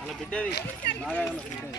అలా బిడ్డది బాగా బిడ్డది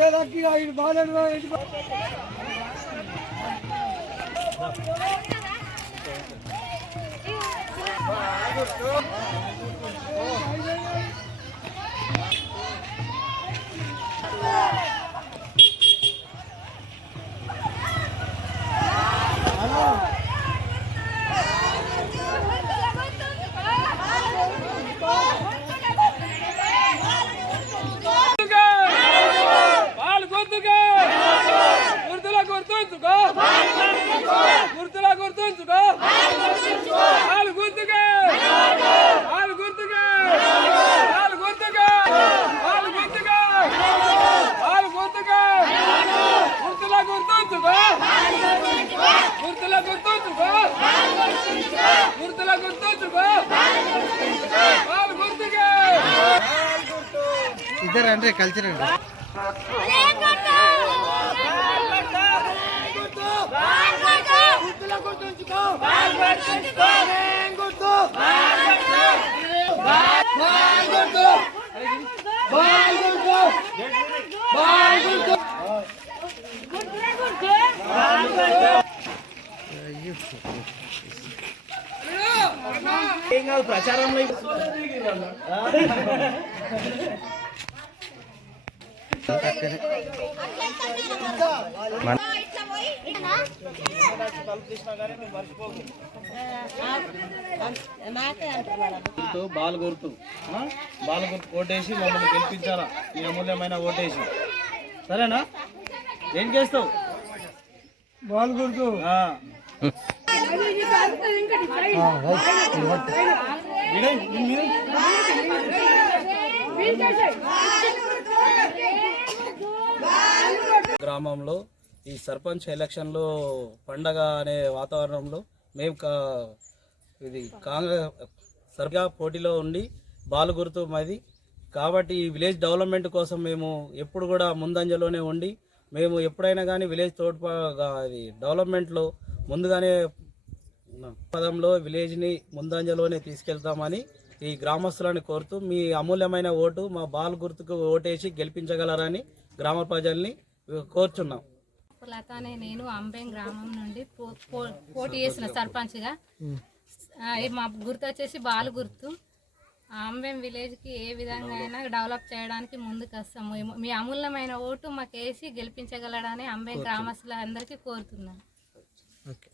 కాదు ఐదు బాధలు బాగా పాలు ఇద్దరు అంటే కలిసి ప్రచారంలో గుర్తు బాల్ గుర్తు. ఆ? బాల్ గుర్తు ఓటేసి మమ్మల్ని గెలిపించాలా? ఈ అమూల్యమైన ఓటేసి. సరేనా? ఏం చేస్తావు? బాల్ గుర్తు. గ్రామంలో ఈ సర్పంచ్ ఎలక్షన్లో పండగ అనే వాతావరణంలో మేము కా- ఇది కాంగ్రెస్ సరిగా పోటీలో ఉండి బాలుగురుతు మాది. కాబట్టి ఈ విలేజ్ డెవలప్మెంట్ కోసం మేము ఎప్పుడు కూడా ముందంజలోనే ఉండి మేము ఎప్పుడైనా కానీ విలేజ్ తోడ్పా అది డెవలప్మెంట్లో ముందుగానే పదంలో విలేజ్ని ముందంజలోనే తీసుకెళ్తామని ఈ గ్రామస్తులను కోరుతూ మీ అమూల్యమైన ఓటు మా బాల్ గుర్తుకు ఓటేసి గెలిపించగలరని గ్రామ ప్రజల్ని కోరుచున్నాం. లత అనే నేను అంబెం గ్రామం నుండి పోటీ చేసిన సర్పంచ్గా. మా గుర్తు వచ్చేసి బాలు గుర్తు. అంబెం విలేజ్కి ఏ విధంగా అయినా డెవలప్ చేయడానికి ముందుకు వస్తాము మీ అమూల్యమైన ఓటు మాకు వేసి గెలిపించగలడని అంబెం గ్రామస్తులందరికీ కోరుతున్నాను. ఓకే.